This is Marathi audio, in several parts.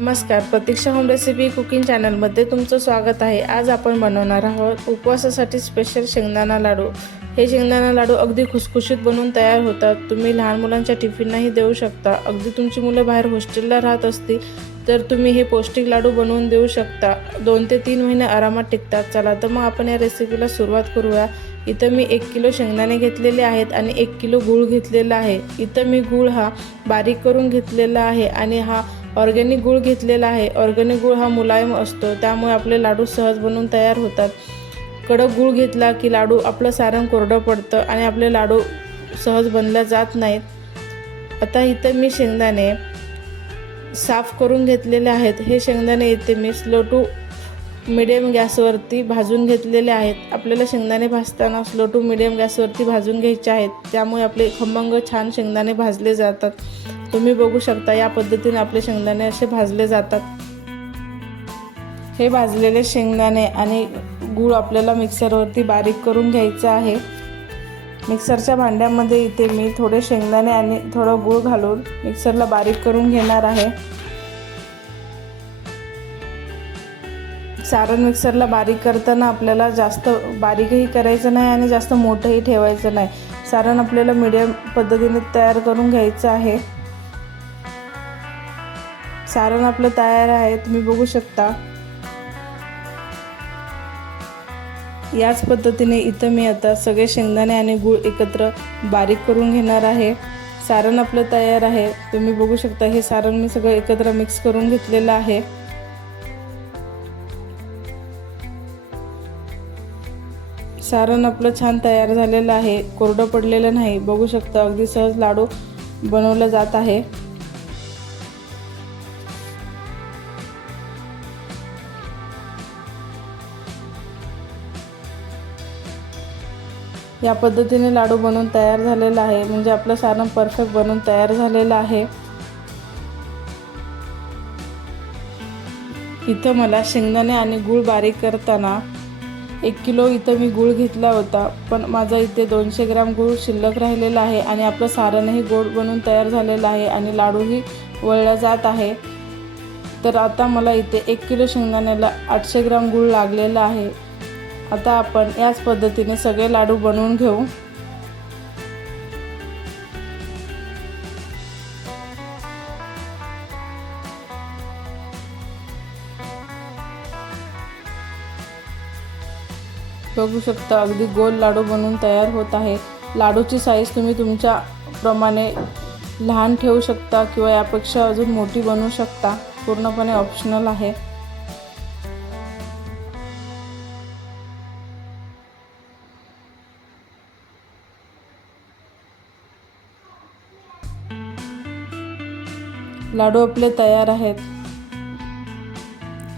नमस्कार प्रतीक्षा होम रेसिपी कुकिंग चॅनलमध्ये तुमचं स्वागत आहे. आज आपण बनवणार आहोत उपवासासाठी स्पेशल शेंगदाणा लाडू. हे शेंगदाणा लाडू अगदी खुसखुशीत बनवून तयार होतात. तुम्ही लहान मुलांच्या टिफिननाही देऊ शकता. अगदी तुमची मुलं बाहेर हॉस्टेलला राहत असतील तर तुम्ही हे पौष्टिक लाडू बनवून देऊ शकता. दोन ते तीन महिने आरामात टिकतात. चला तर मग आपण या रेसिपीला सुरुवात करूया. इथं मी एक किलो शेंगदाणे घेतलेले आहेत आणि एक किलो गूळ घेतलेला आहे. इथं मी गूळ हा बारीक करून घेतलेला आहे आणि हा ऑर्गॅनिक गूळ घेतलेला आहे. ऑर्गॅनिक गूळ हा मुलायम असतो. त्यामुळे आपले लाडू सहज बनवून तयार होतात. कडक गूळ घेतला की लाडू आपलं सारण कोरडं पडतं आणि आपले लाडू सहज बनल्या जात नाहीत. आता इथं मी शेंगदाणे साफ करून घेतलेले आहेत. हे शेंगदाणे इथे मी स्लो टू मिडियम गॅसवरती भाजून घेतलेले आहेत. आपल्याला शेंगदाणे भाजताना स्लो टू मिडियम गॅसवरती भाजून घ्यायचे आहेत. त्यामुळे आपले खमंग छान शेंगदाणे भाजले जातात. तुम्ही बघू शकता या पद्धतीने आपले शेंगदाणे असे भाजले जातात. हे भाजलेले शेंगदाणे आणि गूळ आपल्याला मिक्सरवरती बारीक करून घ्यायचं आहे. मिक्सरच्या भांड्यामध्ये इथे मी थोडे शेंगदाणे आणि थोडं गूळ घालून मिक्सरला बारीक करून घेणार आहे. सारण मिक्सरला बारीक करताना आपल्याला जास्त बारीकही करायचं नाही आणि जास्त मोठंही ठेवायचं नाही. सारण आपल्याला मीडियम पद्धतीने तयार करून घ्यायचं आहे. सारण आपलं तयार आहे तुम्ही बघू शकता. याच पद्धतीने इथं मी आता सगळे शेंगदाणे आणि गूळ एकत्र बारीक करून घेणार आहे. सारण आपलं तयार आहे तुम्ही बघू शकता हे सारण मी सगळं एकत्र मिक्स करून घेतलेलं आहे. सारण आपलं छान तयार झालेलं आहे. कोरडं पडलेलं नाही. बघू शकता अगदी सहज लाडू बनवलं जात आहे. या पद्धतीने लाडू बनवून तयार झालेला आहे. म्हणजे आपलं सारण परफेक्ट बनवून तयार झालेलं आहे. इथं मला शेंगदाणे आणि गूळ बारीक करताना एक किलो इथं मी गूळ घेतला होता पण माझा इथे दोनशे ग्राम गूळ शिल्लक राहिलेला आहे आणि आपलं सारणही गोड बनवून तयार झालेलं आहे आणि लाडूही वळला जात आहे. तर आता मला इथे एक किलो शेंगदाण्याला आठशे ग्राम गूळ लागलेला आहे. आता आपण याच पद्धतीने सगळे लाडू बनवून घेऊ. बघू शकता अगदी गोल लाडू बनवून तयार होत आहे. लाडूची साईज तुम्ही तुमच्या प्रमाणे लहान ठेवू शकता किंवा यापेक्षा अजून मोठी बनवू शकता. पूर्णपणे ऑप्शनल आहे. लाडू आपले तयार आहेत.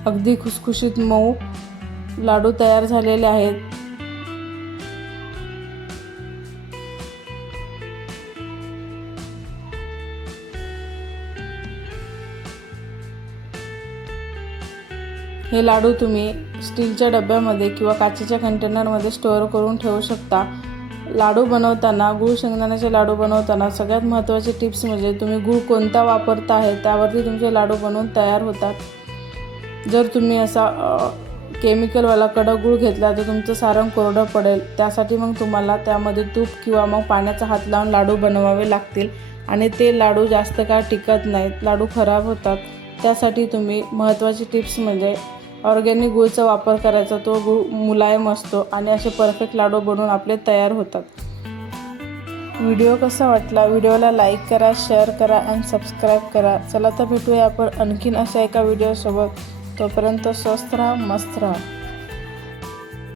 अगदी खुसखुशीत मऊ लाडू तयार झालेले आहेत. हे लाडू तुम्ही स्टीलच्या डब्यामध्ये किंवा काचेच्या कंटेनरमध्ये स्टोअर करून ठेवू शकता. लाडू बनवताना गूळ शेंगदाण्याचे लाडू बनवताना सगळ्यात महत्त्वाची टिप्स म्हणजे तुम्ही गूळ कोणता वापरता आहे त्यावरती तुमचे लाडू बनवून तयार होतात. जर तुम्ही असा केमिकलवाला कडक गूळ घेतला तर तुमचं सारण कोरडं पडेल. त्यासाठी मग तुम्हाला त्यामध्ये तूप किंवा मग पाण्याचा हात लावून लाडू बनवावे लागतील. आणि ते लाडू जास्त काळ टिकत नाहीत. लाडू खराब होतात. त्यासाठी तुम्ही महत्त्वाची टिप्स म्हणजे ऑर्गॅनिक गुळचा वापर करायचा. तो गूळ मुलायम असतो आणि असे परफेक्ट लाडू बनवून आपले तयार होतात. व्हिडिओ कसा वाटला? व्हिडिओला लाईक करा शेअर करा आणि सबस्क्राईब करा. चला तर भेटूया आपण आणखीन अशा एका व्हिडिओसोबत. तोपर्यंत स्वस्त राहा मस्त राहा